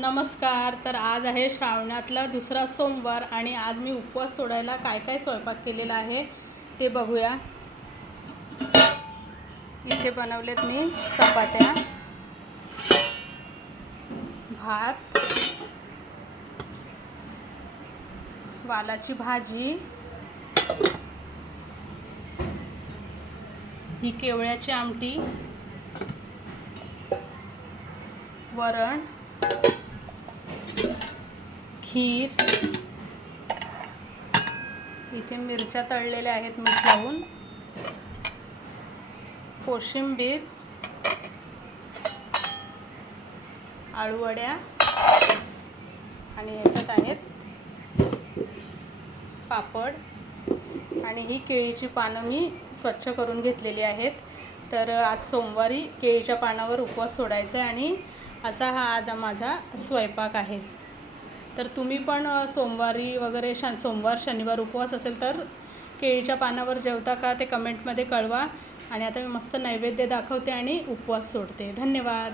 नमस्कार. तर आज आहे श्रावणातला दुसरा सोमवार आणि आज मी उपवास सोडायला काय काय स्वयंपाक केलेला आहे ते बघूया. इथे बनवलेत मी चपात्या, भात, वालाची भाजी, ही केवळ्याची आमटी, वरण, खीर, इथे मिरच्या तळलेल्या आहेत मीठ लावून, कोशिंबीर, आळूवड्या आणि याच्यात आहेत पापड आणि ही केळीची पानं मी स्वच्छ करून घेतलेली आहेत. तर आज सोमवारी केळीच्या पानावर उपवास सोडायचा आहे आणि असा हा आज माझा स्वयंपाक आहे. तर तुम्ही पण सोमवारी वगैरे सोमवार शनिवार उपवास असेल तर केळीच्या पानावर जेवता का ते कमेंटमध्ये कळवा. आणि आता मी मस्त नैवेद्य दाखवते आणि उपवास सोडते. धन्यवाद.